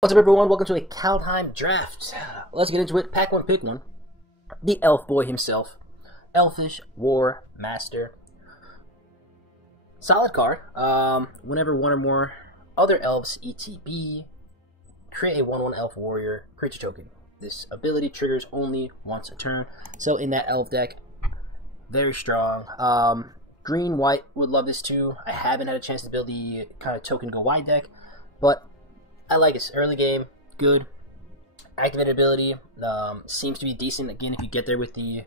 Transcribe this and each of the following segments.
What's up, everyone? Welcome to a Kaldheim draft. Let's get into it. Pack one, pick one. The elf boy himself, Elfish War Master. Solid card. Whenever one or more other elves ETB, create a 1/1 elf warrior creature token. This ability triggers only once a turn. So in that elf deck, very strong. Green white would love this too. I haven't had a chance to build the kind of token go wide deck, but I like it. Early game, good. Activated ability seems to be decent. Again, if you get there with the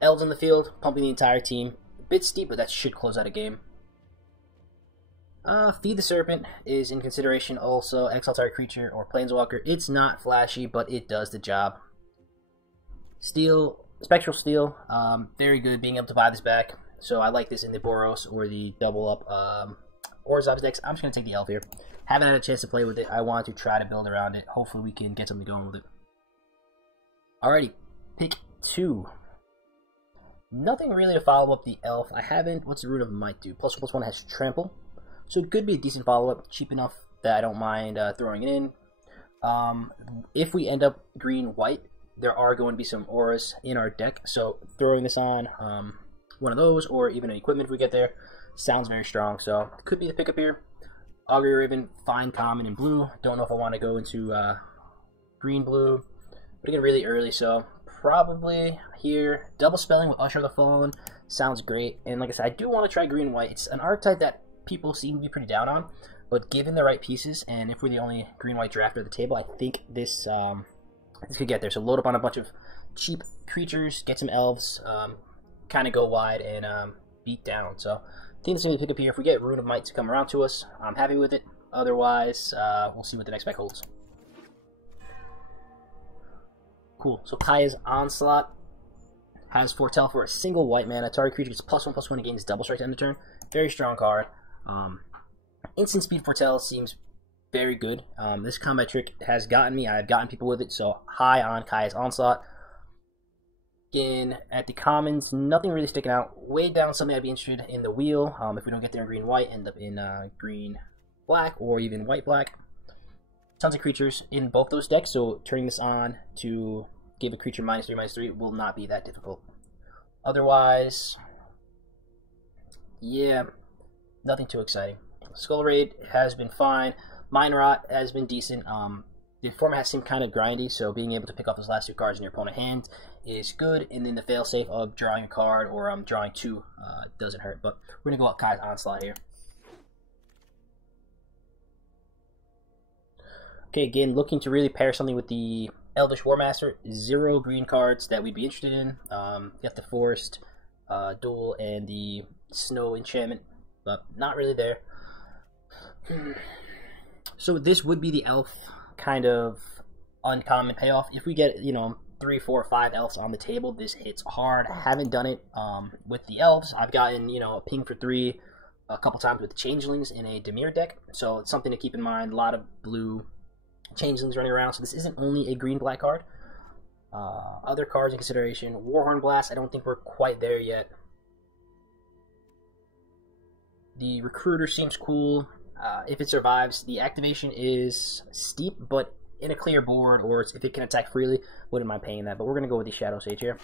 elves on the field, pumping the entire team. A bit steep, but that should close out a game. Feed the Serpent is in consideration also. Exile target creature or planeswalker. It's not flashy, but it does the job. Steel, Spectral Steel, very good being able to buy this back. So I like this in the Boros or the double up Orzhov decks. I'm just going to take the elf here. Haven't had a chance to play with it. I want to try to build around it. Hopefully we can get something going with it. Alrighty, pick two. Nothing really to follow up the elf. I haven't. What's the Root of Might do? +1/+1 has Trample. So it could be a decent follow-up. Cheap enough that I don't mind throwing it in. If we end up green-white, there are going to be some auras in our deck. So throwing this on one of those, or even an equipment if we get there, sounds very strong. So it could be the pickup here. Augury Raven, fine common in blue. Don't know if I want to go into green-blue. But again, really early, so probably here. Double Spelling with Usher of the Fallen sounds great. And like I said, I do want to try green-white. It's an archetype that people seem to be pretty down on. But given the right pieces, and if we're the only green-white drafter at the table, I think this could get there. So load up on a bunch of cheap creatures, get some elves, kind of go wide, and beat down. So I think this is going to be pick up here. If we get Rune of Might to come around to us, I'm happy with it. Otherwise, we'll see what the next pack holds. Cool. So Kaya's Onslaught has Foretell for a single white mana. Target creature gets +1/+1 against double strike to end the turn. Very strong card. Instant speed Foretell seems very good. This combat trick has gotten me. I've gotten people with it, so high on Kaya's Onslaught. Again, at the commons, nothing really sticking out. Way down, something I'd be interested in the wheel. If we don't get there in green-white, end up in green-black or even white-black. Tons of creatures in both those decks, so turning this on to give a creature -3/-3 will not be that difficult. Otherwise, yeah, nothing too exciting. Skull Raid has been fine. Mind Rot has been decent. The format has seemed kind of grindy, so being able to pick off those last two cards in your opponent's hand is good. And then the failsafe of drawing a card or drawing two doesn't hurt. But we're going to go up Kai's Onslaught here. Okay, again, looking to really pair something with the Elvish War Master. 0 green cards that we'd be interested in. Got the Forest Duel and the Snow Enchantment, but not really there. So this would be the elf kind of uncommon payoff. If we get, 3, 4, 5 elves on the table, this hits hard. I haven't done it with the elves. I've gotten, a ping for 3 a couple times with changelings in a Dimir deck, so it's something to keep in mind. A lot of blue changelings running around, so this isn't only a green-black card. Other cards in consideration: Warhorn Blast. I don't think we're quite there yet. The Recruiter seems cool. If it survives, the activation is steep, but in a clear board, or if it can attack freely, wouldn't mind paying that. But we're going to go with the Shadow Sage here.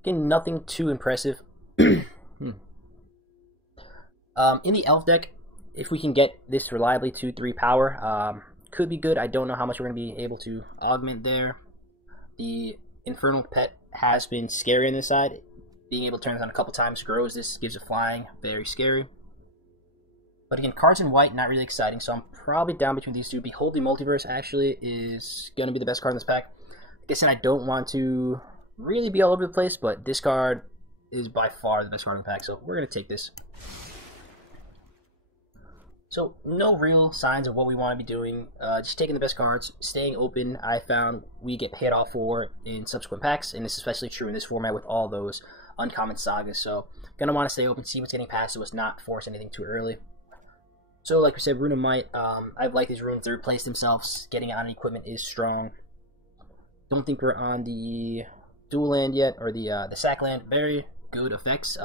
Again, nothing too impressive. In the Elf deck, if we can get this reliably 2/3 power, could be good. I don't know how much we're going to be able to augment there. The Infernal Pet has been scary on this side. Being able to turn this on a couple times grows this, gives it flying, very scary. But again, cards in white, not really exciting, so I'm probably down between these two. Behold the Multiverse actually is going to be the best card in this pack. Like I said, I don't want to really be all over the place, but this card is by far the best card in the pack, so we're going to take this. So, no real signs of what we want to be doing. Just taking the best cards, staying open. I found we get paid off for in subsequent packs, and it's especially true in this format with all those uncommon sagas. So, gonna want to stay open, see what's getting past so as not force anything too early. So, like we said, Rune of Might. I've liked these runes. They replace themselves. Getting on equipment is strong. Don't think we're on the dual land yet, or the sack land. Very good effects.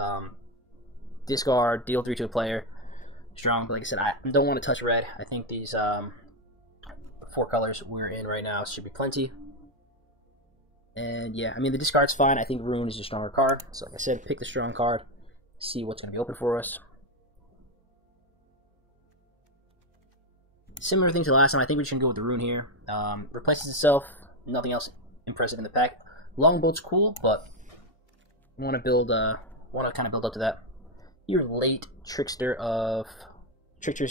discard, deal 3 to a player. Strong, but like I said, I don't want to touch red. I think these 4 colors we're in right now should be plenty. And yeah, I mean, the discard's fine. I think Rune is a stronger card. So like I said, pick the strong card, see what's going to be open for us. Similar thing to last time, I think we're just going to go with the Rune here. Replaces itself, nothing else impressive in the pack. Longbolt's cool, but I want to kind of build up to that. Your late Trickster's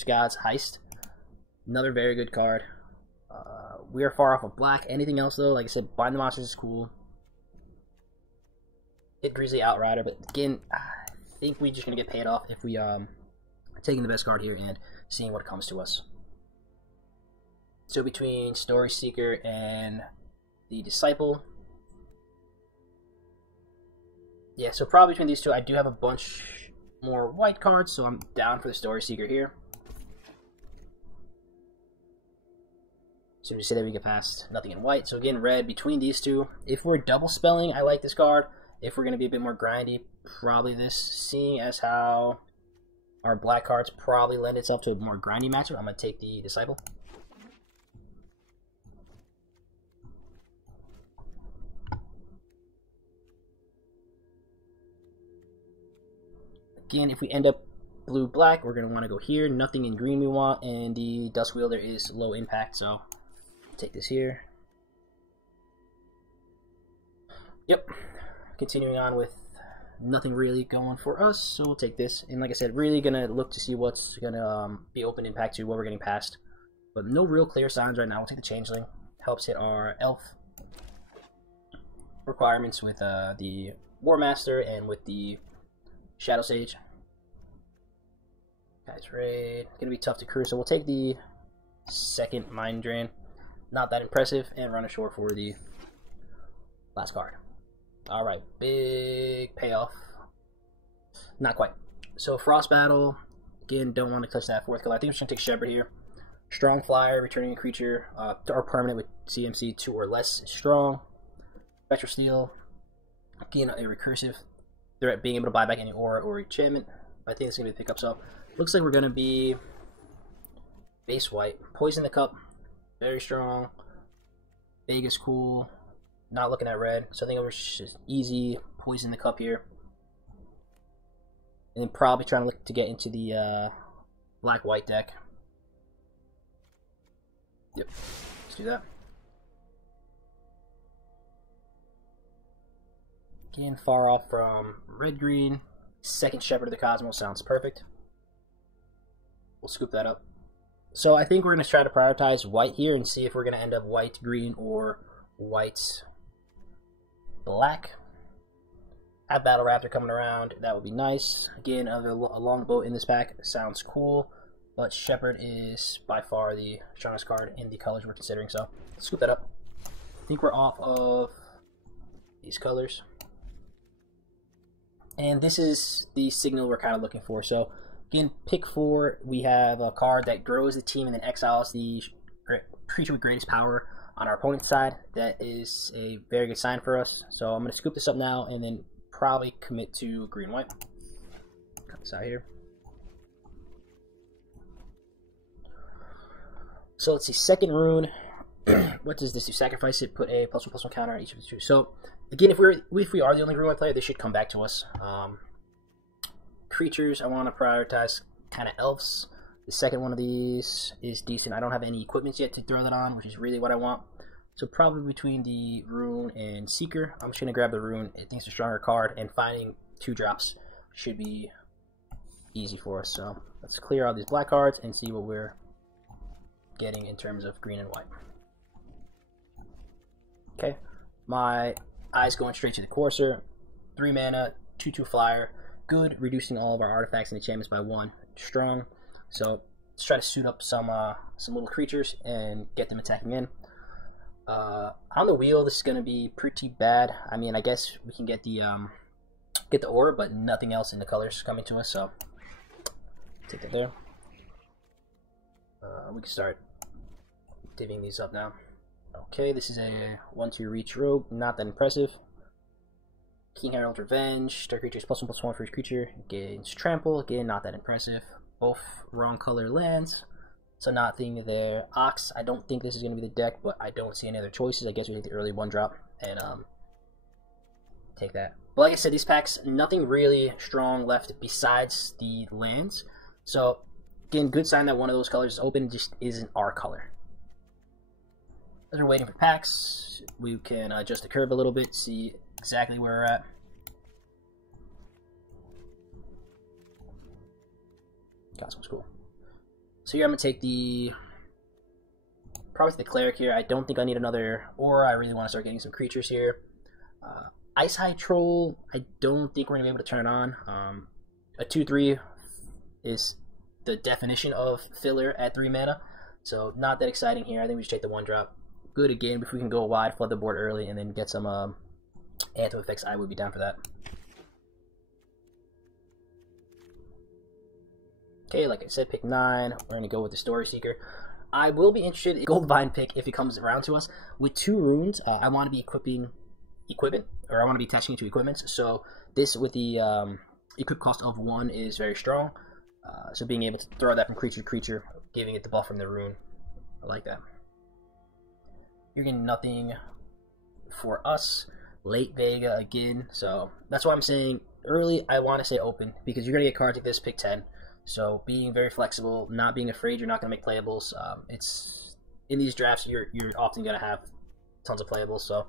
God's Heist. Another very good card. We are far off of black. Anything else though, like I said, Bind the Monsters is cool. Hit Grizzly Outrider, but again, I think we're just gonna get paid off if we taking the best card here and seeing what comes to us. So between Story Seeker and the Disciple, yeah, so probably between these two, I do have a bunch more white cards, so I'm down for the Story Seeker here. So we say that we get past nothing in white. So again, red between these two. If we're double spelling, I like this card. If we're going to be a bit more grindy, probably this. Seeing as how our black cards probably lend itself to a more grindy matchup, I'm going to take the Disciple. Again, if we end up blue-black, we're going to want to go here. Nothing in green we want, and the Dusk Wielder is low impact, so take this here. Yep. Continuing on with nothing really going for us, so we'll take this. And like I said, really going to look to see what's going to be open in pack 2, what we're getting past. But no real clear signs right now. We'll take the Changeling. Helps hit our Elf requirements with the War Master and with the Shadow Sage. Guys, raid. Gonna be tough to crew, so we'll take the second Mind Drain. Not that impressive, and run ashore for the last card. Alright, big payoff. Not quite. So Frost Battle, again, don't want to touch that 4th color. I think we're just gonna take Shepherd here. Strong Flyer, returning a creature, or permanent with CMC 2 or less is strong. Spectral Steel, again, a recursive. They're being able to buy back any aura or enchantment. I think it's gonna be the pickup. So looks like we're gonna be base white. Poison the Cup, very strong. Vegas cool. Not looking at red, so I think we're just easy. Poison the Cup here, and probably trying to look to get into the black-white deck. Yep, let's do that. Again, far off from red-green. Second Shepherd of the Cosmos sounds perfect. We'll scoop that up. So I think we're going to try to prioritize white here and see if we're going to end up white-green or white-black. Have Battle Raptor coming around. That would be nice. Again, a longbow in this pack sounds cool, but Shepherd is by far the strongest card in the colors we're considering, so let's scoop that up. I think we're off of these colors. And this is the signal we're kind of looking for. So again, pick 4, we have a card that grows the team and then exiles the creature with greatest power on our opponent's side. That is a very good sign for us. So I'm going to scoop this up now and then probably commit to green-white. Cut this out here. So let's see, second rune. What does this do? Sacrifice it, put a +1/+1 counter on each of the two. So again, if we are the only green-white player, this should come back to us. Creatures, I want to prioritize kind of elves. The second one of these is decent. I don't have any equipments yet to throw that on, which is really what I want. So probably between the Rune and Seeker, I'm just going to grab the Rune. I think it's a stronger card, and finding 2-drops should be easy for us. So let's clear all these black cards and see what we're getting in terms of green and white. Okay, my eyes going straight to the Courser. 3 mana, 2/2 flyer. Good, reducing all of our artifacts and enchantments by 1. Strong. So let's try to suit up some little creatures and get them attacking in. On the wheel, this is going to be pretty bad. I mean, I guess we can get the aura, but nothing else in the colors coming to us. So take that there. We can start divvying these up now. Okay, this is a 1/2 reach rogue. Not that impressive. King Herald Revenge. Dark creatures +1/+1 for each creature. Gains trample. Again, not that impressive. Both wrong color lands, so nothing there. Ox, I don't think this is going to be the deck, but I don't see any other choices. I guess we take the early 1-drop and take that. But like I said, these packs, nothing really strong left besides the lands. So again, good sign that one of those colors is open, just isn't our color. As we're waiting for packs, we can adjust the curve a little bit, see exactly where we're at. Cosmos, cool. So here I'm gonna take probably the cleric here. I don't think I need another aura. I really want to start getting some creatures here. Ice High Troll, I don't think we're gonna be able to turn on. A 2/3 is the definition of filler at 3 mana, so not that exciting here. I think we should take the 1-drop. Good again, if we can go wide, flood the board early, and then get some Anthem effects, I would be down for that. Okay, like I said, pick 9. We're going to go with the Story Seeker. I will be interested in Goldvine pick if it comes around to us. With 2 runes, I want to be equipping equipment, or I want to be attaching it to equipments. So this with the equip cost of 1 is very strong. So being able to throw that from creature to creature, giving it the buff from the rune, I like that. You're getting nothing for us. Late Vega again, so that's why I'm saying early I want to say open, because you're going to get cards like this, pick 10. So being very flexible, not being afraid you're not going to make playables. It's in these drafts you're often going to have tons of playables, so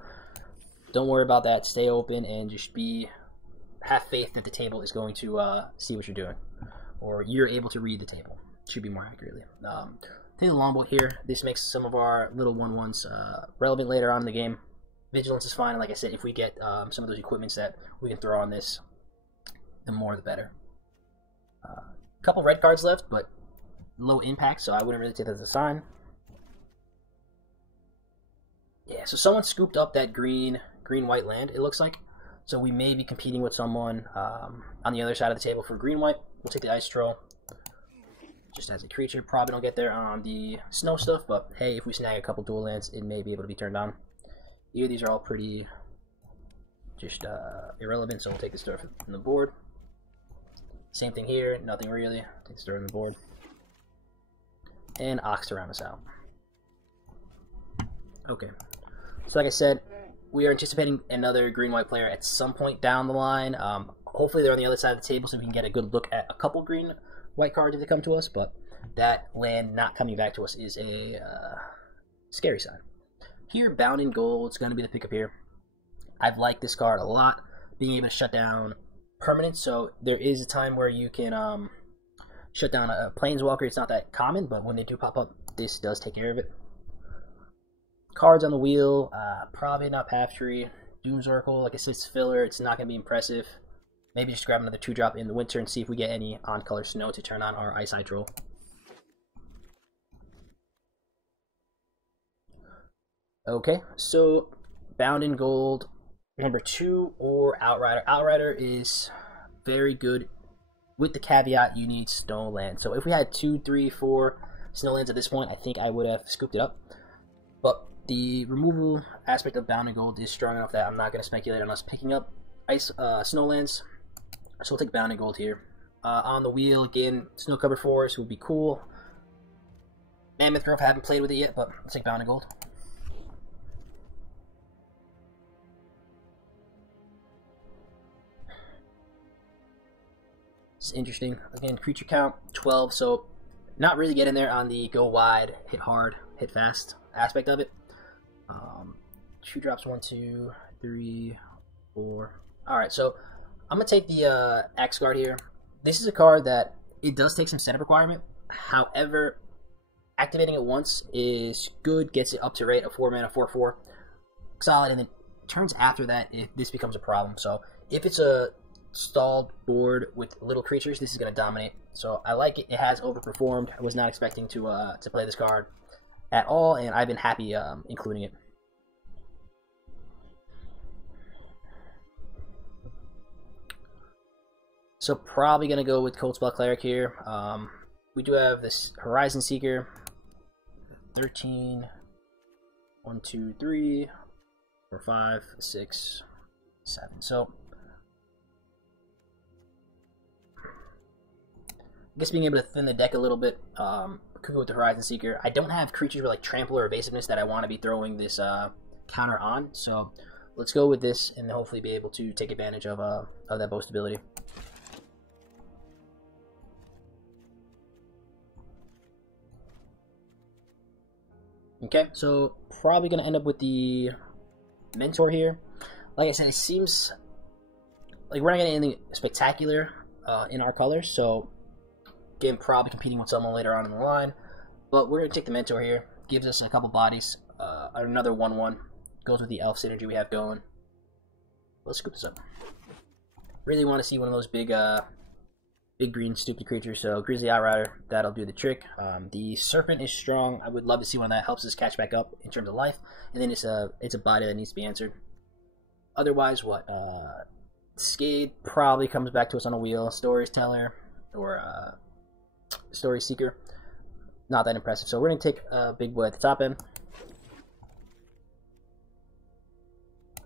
don't worry about that. Stay open and just have faith that the table is going to see what you're doing, or you're able to read the table. Should be more accurately. Take the Longbolt here. This makes some of our little 1/1s relevant later on in the game. Vigilance is fine, and like I said, if we get some of those equipments that we can throw on this, the more the better. Couple red cards left, but low impact, so I wouldn't really take that as a sign. Yeah, so someone scooped up that green-white land, it looks like. So we may be competing with someone on the other side of the table for green-white. We'll take the Ice Troll just as a creature. Probably don't get there on the snow stuff, but hey, if we snag a couple dual lands, it may be able to be turned on. Here, these are all pretty just irrelevant, so we'll take the store from the board. Same thing here, nothing really. Take the store from the board. And Ox to round us out. Okay, so like I said, we are anticipating another green-white player at some point down the line. Hopefully they're on the other side of the table so we can get a good look at a couple green-white cards if they come to us, but that land not coming back to us is a scary sign. Here, Bound in Gold is going to be the pickup here. I've liked this card a lot, being able to shut down permanents, so there is a time where you can shut down a Planeswalker. It's not that common, but when they do pop up, this does take care of it. Cards on the wheel, probably not Path Tree. Doom's Oracle, like I said, it's filler. It's not going to be impressive. Maybe just grab another 2-drop in the winter and see if we get any on-color snow to turn on our Ice High Troll. Okay, so Bound in Gold, number 2, or Outrider. Outrider is very good with the caveat you need Snowland. So if we had 2, 3, 4 Snowlands at this point, I think I would have scooped it up. But the removal aspect of Bound in Gold is strong enough that I'm not going to speculate on us picking up Snowlands. So we'll take Bound in Gold here. On the wheel, again, Snow Cover Forest would be cool. Mammoth Grove, I haven't played with it yet, but let's take Bound in Gold. It's interesting. Again, creature count 12, so not really getting there on the go wide, hit hard, hit fast aspect of it. 2 drops, 1, 2, 3, 4. Alright, so I'm going to take the Axe Guard here. This is a card that it does take some setup requirement. However, activating it once is good, gets it up to rate of 4 mana, 4/4. Solid, and then turns after that if this becomes a problem. So if it's a stalled board with little creatures, this is going to dominate. So I like it. It has overperformed. I was not expecting to play this card at all, and I've been happy including it. So probably going to go with Cold Spell Cleric here. We do have this Horizon Seeker. 13, 1, 2, 3, 4, 5, 6, 7. So I guess being able to thin the deck a little bit. Could go with the Horizon Seeker. I don't have creatures with like trample or evasiveness that I want to be throwing this counter on, so let's go with this and hopefully be able to take advantage of that boast ability. Okay, so probably going to end up with the Mentor here. Like I said, it seems like we're not getting anything spectacular in our colors, so again, probably competing with someone later on in the line. But we're going to take the Mentor here. Gives us a couple bodies. Another 1/1. Goes with the Elf synergy we have going. Let's scoop this up. Really want to see one of those big green stupid creatures. So Grizzly Outrider, that'll do the trick. The Serpent is strong. I would love to see one that helps us catch back up in terms of life. And then it's a body that needs to be answered. Otherwise, what? Skade probably comes back to us on a wheel. Storyteller or Story Seeker. Not that impressive. So we're going to take a big boy at the top end.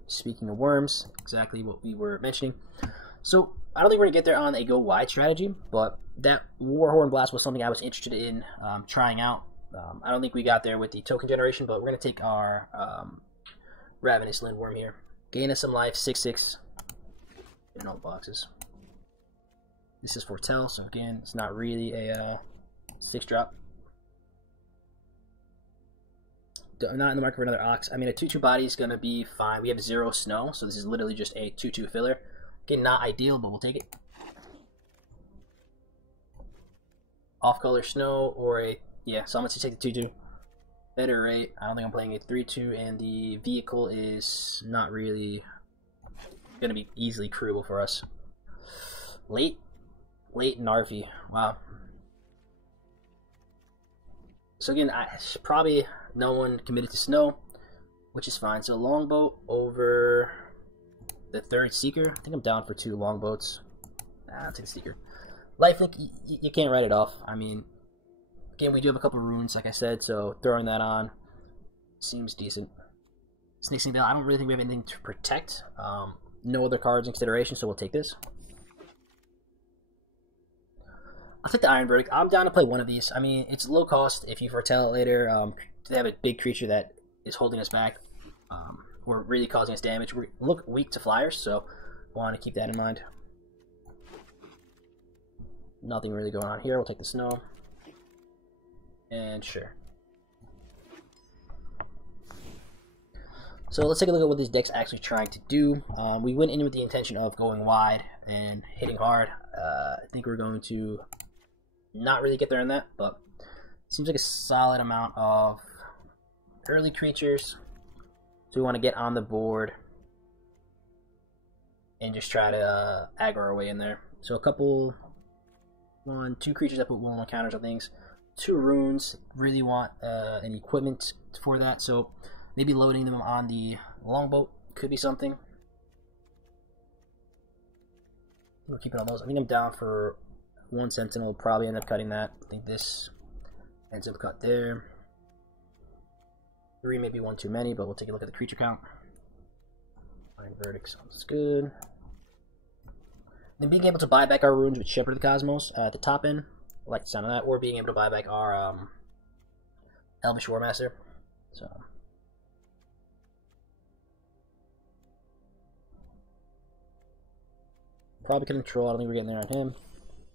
Speaking of worms, exactly what we were mentioning. So I don't think we're going to get there on a go wide strategy, but that Warhorn Blast was something I was interested in trying out. I don't think we got there with the token generation, but we're going to take our Ravenous Lindworm here. Gain us some life, 6/6 in all boxes. This is Foretell, so again, it's not really a 6-drop. I'm not in the market for another Ox. I mean, a 2/2 body is going to be fine. We have 0 snow, so this is literally just a 2/2 filler. Again, not ideal, but we'll take it. Off-color snow or a... Yeah, so I'm going to take the 2/2. Better rate. I don't think I'm playing a 3/2, and the vehicle is not really going to be easily crewable for us. Late Narvi. Wow. So again, probably no one committed to snow, which is fine. So longboat over the 3rd Seeker. I think I'm down for 2 longboats. I'll take the Seeker. Lifelink, you can't write it off. I mean, again, we do have a couple of runes, like I said, so throwing that on seems decent. Sneaking down, I don't really think we have anything to protect. No other cards in consideration, so we'll take this. I'll take the Iron Verdict. I'm down to play one of these. I mean, it's low cost if you foretell it later. To have a big creature that is holding us back or really causing us damage. We look weak to flyers, so want to keep that in mind. Nothing really going on here. We'll take the snow. And sure. So let's take a look at what this deck's actually trying to do. We went in with the intention of going wide and hitting hard. I think we're going to not really get there in that, but seems like a solid amount of early creatures. So we want to get on the board and just try to aggro our way in there. So a couple, 2 creatures that put 1/1 counters on things. 2 runes. Really want an equipment for that. So maybe loading them on the longboat could be something. We'll keep it on those. I think I'm down for 1 Sentinel. Probably end up cutting that. I think this ends up cut there. 3, maybe 1 too many, but we'll take a look at the creature count. Iron Verdict sounds good. Then being able to buy back our runes with Shepherd of the Cosmos at the top end. I like the sound of that. Or being able to buy back our Elvish War Master. So probably control. I don't think we're getting there on him.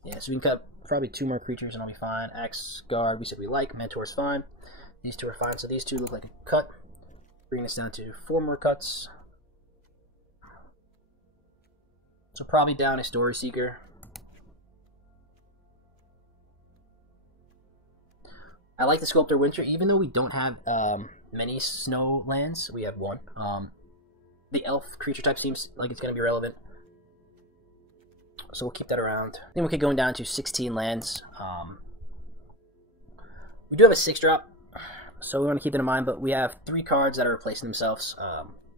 Yeah, so we can cut probably 2 more creatures and I'll be fine. Axe Guard, we said we like. Mentor's fine. These 2 are fine. So these 2 look like a cut. Bringing us down to 4 more cuts. So probably down a Story Seeker. I like the Sculptor Winter, even though we don't have many snow lands. We have 1. The elf creature type seems like it's going to be relevant. So we'll keep that around. Then we could go down to 16 lands. We do have a 6-drop, so we want to keep that in mind, but we have 3 cards that are replacing themselves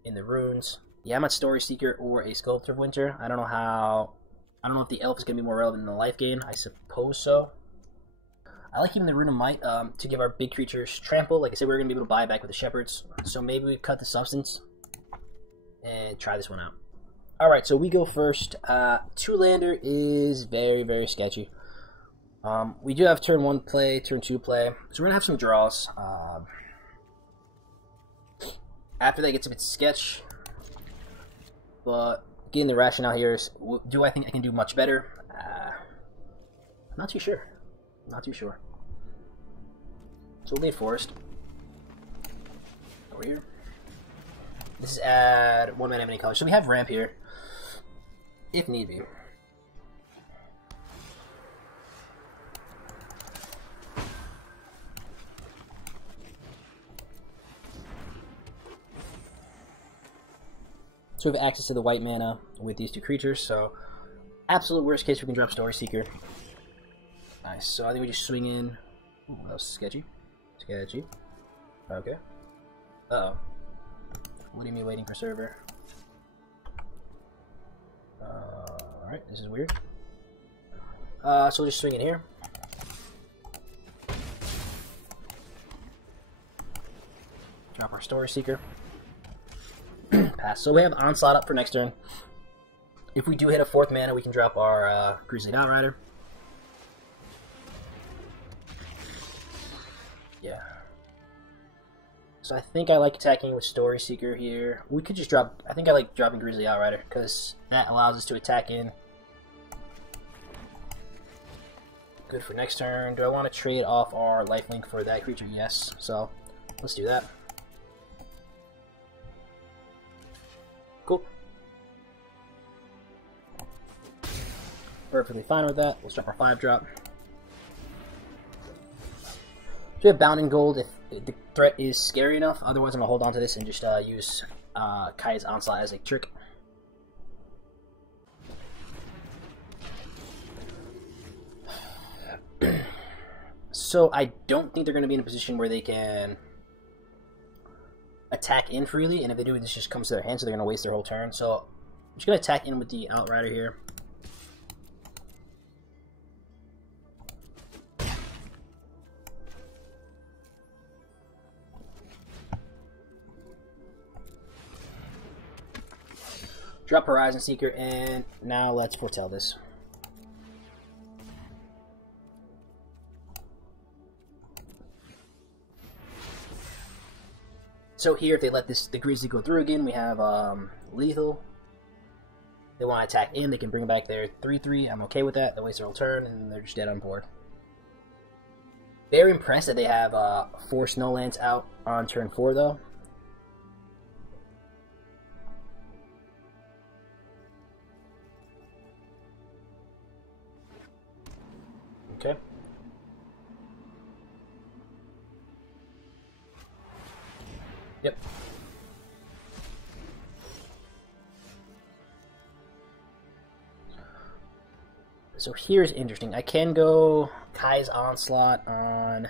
in the runes. Yeah, I'm at Story Seeker or a Sculptor of Winter. I don't know if the elf is going to be more relevant in the life gain. I suppose so. I like keeping the Rune of Might to give our big creatures trample. Like I said, we're going to be able to buy back with the Shepherds. So maybe we cut the Substance and try this one out. Alright, so we go first. 2-lander is very, very sketchy. We do have turn 1 play, turn 2 play, so we're going to have some draws. After that gets a bit sketch, but again, the rationale here is, do I think I can do much better? Not too sure. Not too sure. So we'll need Forest. Over here. This is add 1 mana many colors. So we have Ramp here, if need be. So we have access to the white mana with these 2 creatures, so absolute worst case we can drop Story Seeker. Nice, so I think we just swing in. Ooh, that was sketchy. Sketchy. Okay. Uh-oh. What do you mean waiting for server? Alright, this is weird. So we'll just swing in here. Drop our Story Seeker. Pass. So we have Onslaught up for next turn. If we do hit a 4th mana, we can drop our Grizzly Outrider. Yeah. So I think I like attacking with Story Seeker here. We could just drop... I think I like dropping Grizzly Outrider, because that allows us to attack in. Good for next turn. Do I want to trade off our lifelink for that creature? Yes. So let's do that. Cool. Perfectly fine with that. Let's drop our 5-drop. So we have Bound in Gold if the threat is scary enough. Otherwise, I'm going to hold on to this and just use Kai's Onslaught as a trick. So I don't think they're going to be in a position where they can attack in freely, and if they do, this just comes to their hand, so they're going to waste their whole turn. So I'm just going to attack in with the Outrider here. Drop Horizon Seeker, and now let's foretell this. So here, if they let the Grizzly go through again, we have Lethal. They want to attack in, they can bring back their 3/3. I'm okay with that. They waste their whole turn, and they're just dead on board. Very impressed that they have 4 Snowlands out on turn 4, though. Okay. Yep. So here's interesting. I can go Kai's Onslaught on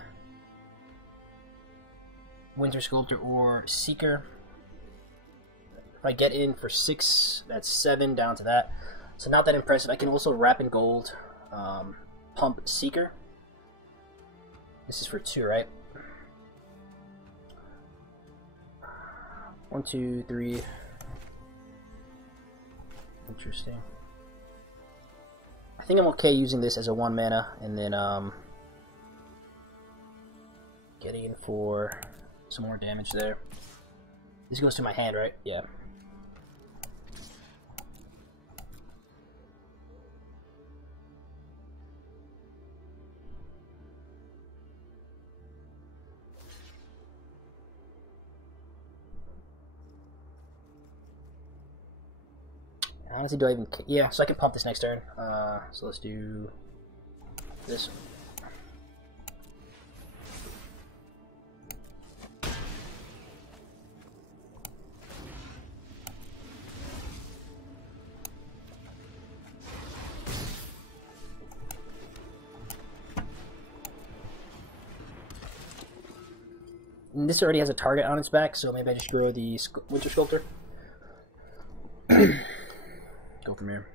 Winter Sculptor or Seeker. If I get in for 6, that's 7 down to that. So not that impressive. I can also Wrap in Gold, pump Seeker. This is for 2, right? 1, 2, 3. Interesting. I think I'm okay using this as a 1 mana, and then getting in for some more damage there. This goes to my hand, right? Yeah. Honestly, do I even... Yeah, so I can pump this next turn. So let's do this. And this already has a target on its back, so maybe I just grow the Winter Sculptor. Go from here.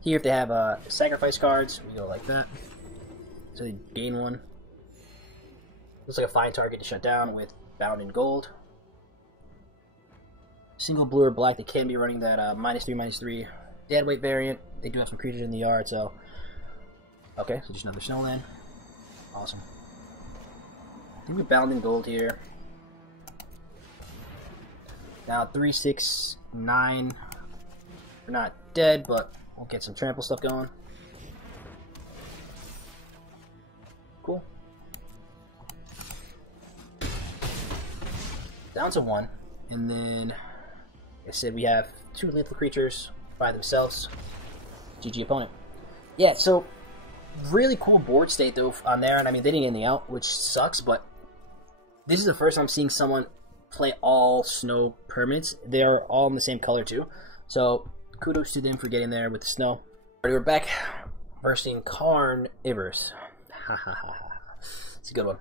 Here, if they have sacrifice cards, we go like that. So they gain 1. Looks like a fine target to shut down with Bound in Gold. single blue or black, they can be running that -3/-3 dead weight variant. They do have some creatures in the yard, so okay, so just another snowland. Awesome. I think we're bound in gold here. Now 3, 6, 9. We're not dead, but we'll get some trample stuff going. Cool. Down to 1, and then like I said, we have 2 lethal creatures by themselves. GG opponent. Yeah, so really cool board state though on there, and I mean they didn't get anything out, which sucks, but this is the first time I'm seeing someone play all snow permanents. They are all in the same color too, so kudos to them for getting there with the snow. Alright, we're back versing Carnivorous. It's a good one.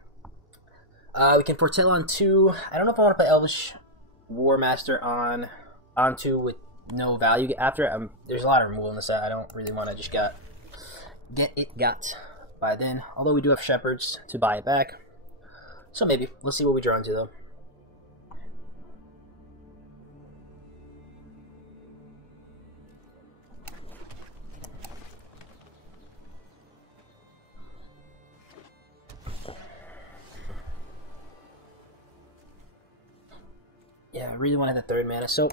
We can foretell on 2. I don't know if I want to play Elvish War Master on 2 with no value after it. There's a lot of removal in this set. I don't really want to just get it got by then. Although we do have Shepherds to buy it back. So maybe. Let's see what we draw into though. Yeah, I really want to hit the 3rd mana. So,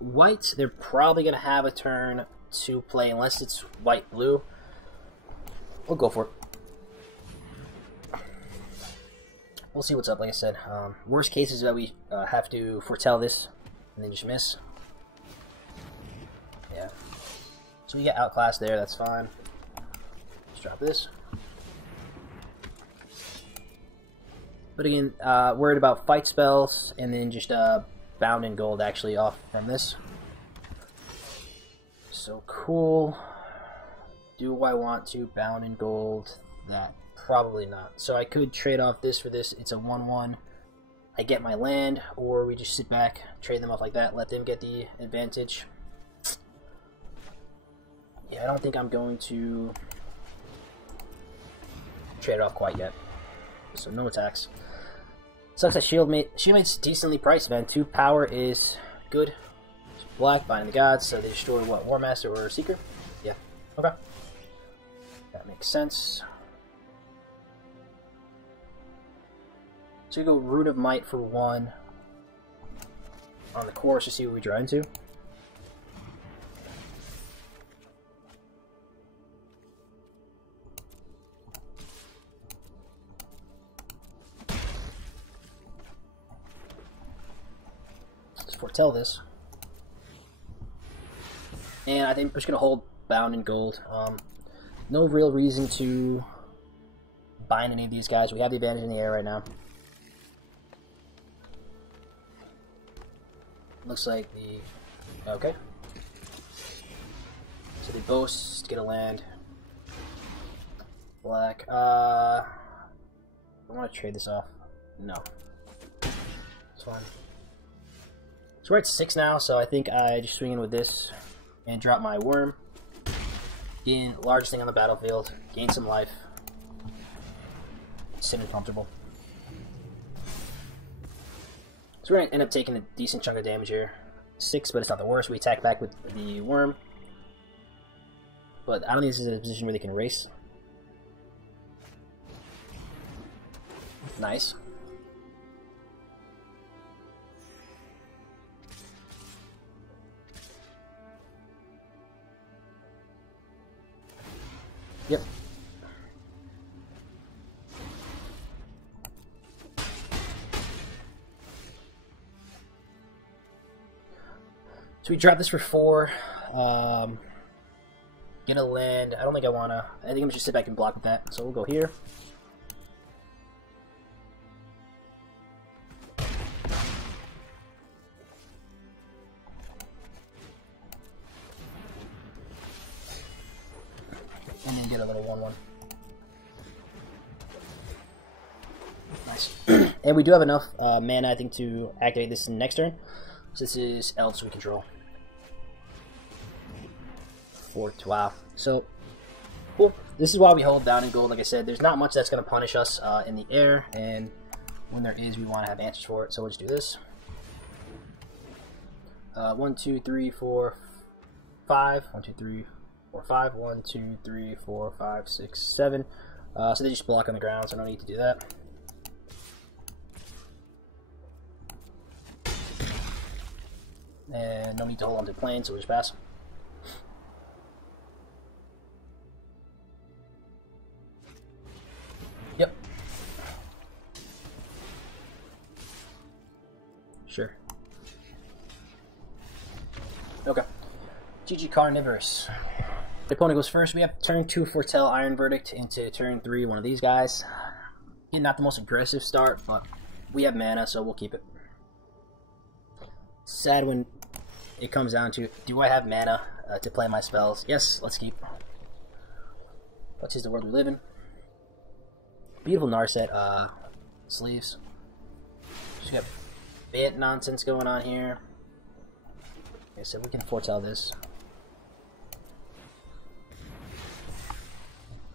white, they're probably going to have a turn to play unless it's white-blue. We'll go for it. We'll see what's up, like I said. Worst case is that we have to foretell this and then just miss. Yeah. So we get outclassed there, that's fine. Let's drop this. But again, worried about fight spells, and then just bound in gold actually off from this. So cool. Do I want to bound in gold? That probably not. So I could trade off this for this. It's a 1/1. I get my land, or we just sit back, trade them off like that, let them get the advantage. Yeah, I don't think I'm going to trade it off quite yet. So no attacks. Sucks that Shieldmate's decently priced, man. 2 power is good. It's black, Binding the Gods, so they destroy what? War Master or Seeker? Yeah. Okay. That makes sense. So we go Root of Might for 1 on the course to see what we draw into. Foretell this, and I think we're just gonna hold bound in gold. No real reason to bind any of these guys. We have the advantage in the air right now. Looks like the okay. So they both get a land. Black. I want to trade this off. No, it's fine. So we're at 6 now, so I think I just swing in with this and drop my worm. Gain largest thing on the battlefield, gain some life, sitting comfortable. So we're going to end up taking a decent chunk of damage here. 6, but it's not the worst. We attack back with the worm. But I don't think this is a position where they can race. Nice. Yep. So we drop this for 4. Get a land. I don't think I wanna. I think I'm just sit back and block with that. So we'll go here. And then get a little 1/1. Nice. And we do have enough mana, I think, to activate this next turn. So this is elves we control. 4. Wow. So, cool. This is why we hold down in gold. Like I said, there's not much that's going to punish us in the air. And when there is, we want to have answers for it. So we'll just do this. 1, 2, 3, 4, 5. 1, 2, 3, 4, 5. 1, 2, 3, 4, 5, 6, 7. So they just block on the ground, so no need to do that. And no need to hold on to the plane, so we'll just pass. Yep. Sure. Okay. GG Carnivorous. The opponent goes first. We have turn 2 Foretell Iron Verdict into turn 3 one of these guys. Again, not the most aggressive start, but we have mana, so we'll keep it. Sad when it comes down to, do I have mana to play my spells? Yes, let's keep. Such is the world we live in. Beautiful Narset sleeves. Just got bit nonsense going on here. Okay, so we can foretell this.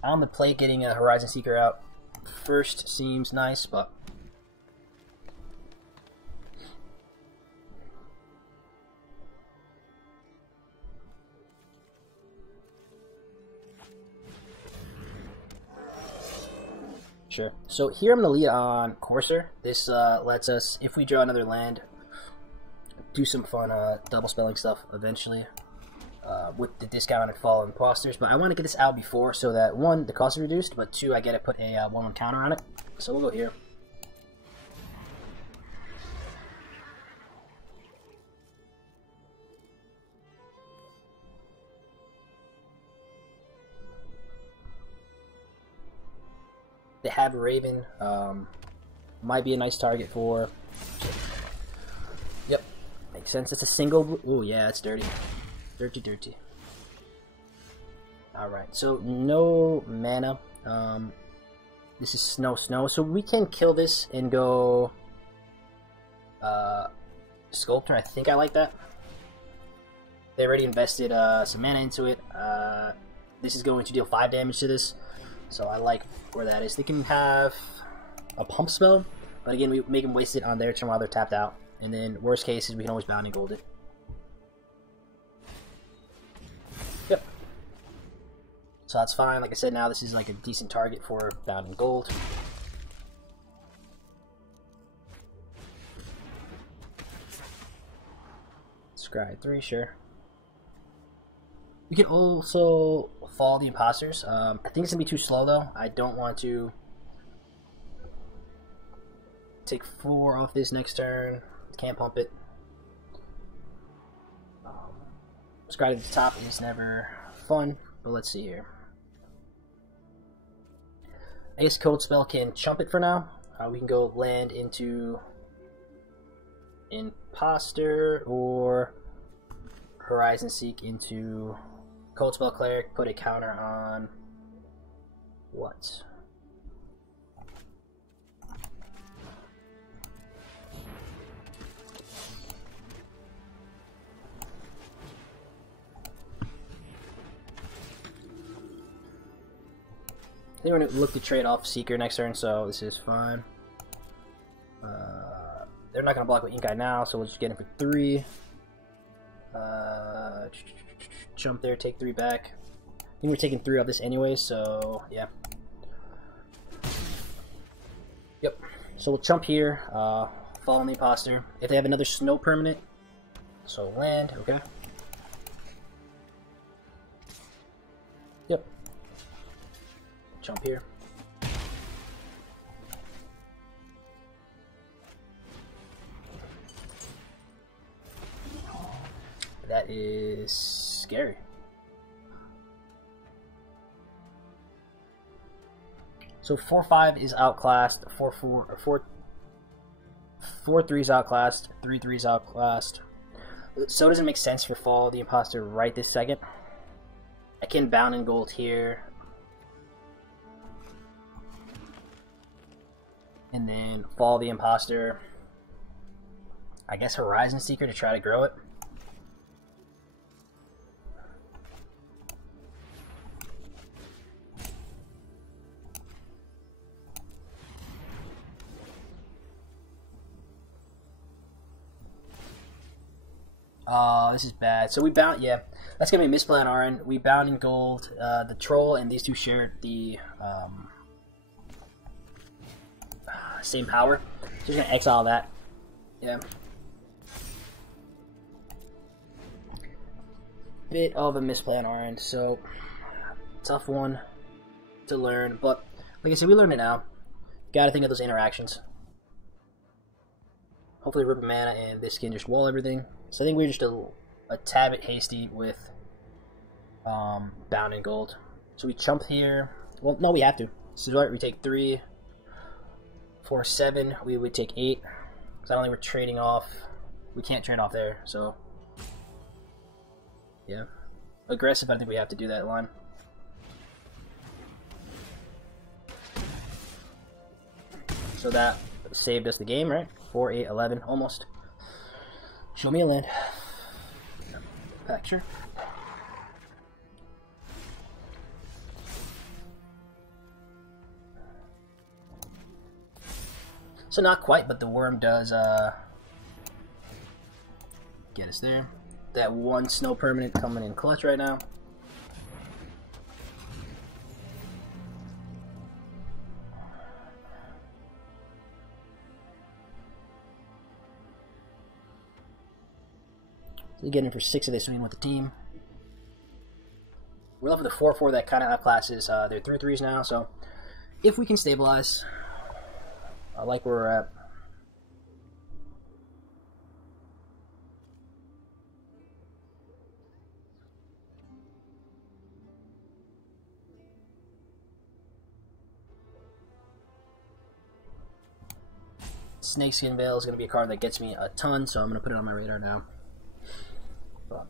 On the plate, getting a Horizon Seeker out first seems nice, but sure. So here I'm going to lead on Courser. This lets us, if we draw another land, do some fun double spelling stuff eventually with the discounted Fall Imposters. But I want to get this out before so that 1, the cost is reduced, but 2, I get to put a 1/1 counter on it. So we'll go here. They have Raven, might be a nice target for. Yep, makes sense. It's a single. Oh yeah, it's dirty, dirty. All right, so no mana. This is snow, so we can kill this and go Sculptor. I think I like that. They already invested some mana into it. This is going to deal 5 damage to this. So I like where that is. They can have a pump spell, but again, we make them waste it on their turn while they're tapped out. And then worst case is we can always bound and gold it. Yep. So that's fine. Like I said, now this is like a decent target for bound and gold. Scry 3, sure. We can also Fall the Imposters. I think it's going to be too slow, though. I don't want to take 4 off this next turn. Can't pump it. Scry to the top is never fun, but let's see here. I guess Code Spell can chump it for now. We can go land into Imposter or Horizon Seek into Cold Spell Cleric, put a counter on what? I think we're going to look to trade off Seeker next turn, so this is fine. They're not going to block with Ink Eye now, so we'll just get him for 3. Jump there, take 3 back. I think we're taking 3 off this anyway, so yeah. Yep. So we'll jump here, Fall on the Imposter. If they have another snow permanent, so land, okay. Yep. Jump here. That is scary. So 4/5 is outclassed. 4/3 is outclassed. 3/3 is outclassed. So it doesn't make sense for Fall the Imposter right this second. I can bound and gold here, and then Fall the Imposter. I guess Horizon Seeker to try to grow it. This is bad. So we bound, yeah. That's going to be a misplay on our end. We bound in gold. The troll and these two shared the same power. So we're going to exile that. Yeah. Bit of a misplay on our end, so tough one to learn. But like I said, we learned it now. Gotta think of those interactions. Hopefully rip a mana and this can just wall everything. So I think we're just a tad bit hasty with bound in gold. So we chump here. Well, no, we have to. So we take 3, 4, 7. We would take 8. Because I don't think we're trading off. We can't trade off there, so yeah. Aggressive, I think we have to do that line. So that saved us the game, right? 4, 8, 11, almost. Show me a land. Back, sure. So not quite, but the worm does get us there. That one snow permanent coming in clutch right now. So getting for 6 of this swing with the team. We're left with a 4/4 that kind of outclasses. They're 3/3s now, so if we can stabilize, I like where we're at. Snakeskin Veil is going to be a card that gets me a ton, so I'm going to put it on my radar now. But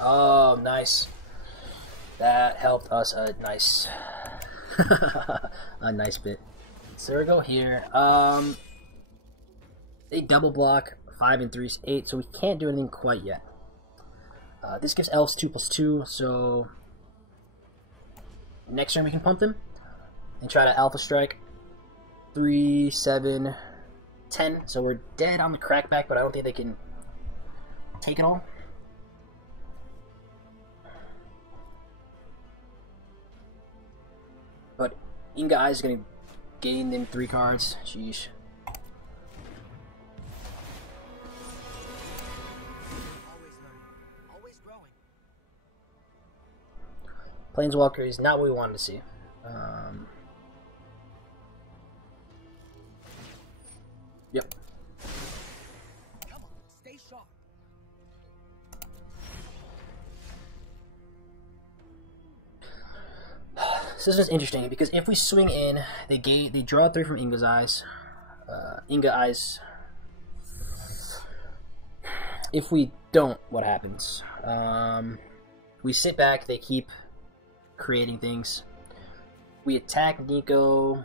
oh, nice. That helped us a nice a nice bit. So there we go here. They double block 5 and 3 is 8, so we can't do anything quite yet. This gives elves 2/2, so next turn we can pump them and try to alpha strike 3, 7, 10. So we're dead on the crackback, but I don't think they can take it all. But Inga Eyes is going to gain them 3 cards. Sheesh. Planeswalker is not what we wanted to see. Yep. Come on, stay sharp. So this is interesting because if we swing in, they draw 3 from Inga's Eyes. Inga Eyes. If we don't, what happens? We sit back. They keep creating things. We attack Nico.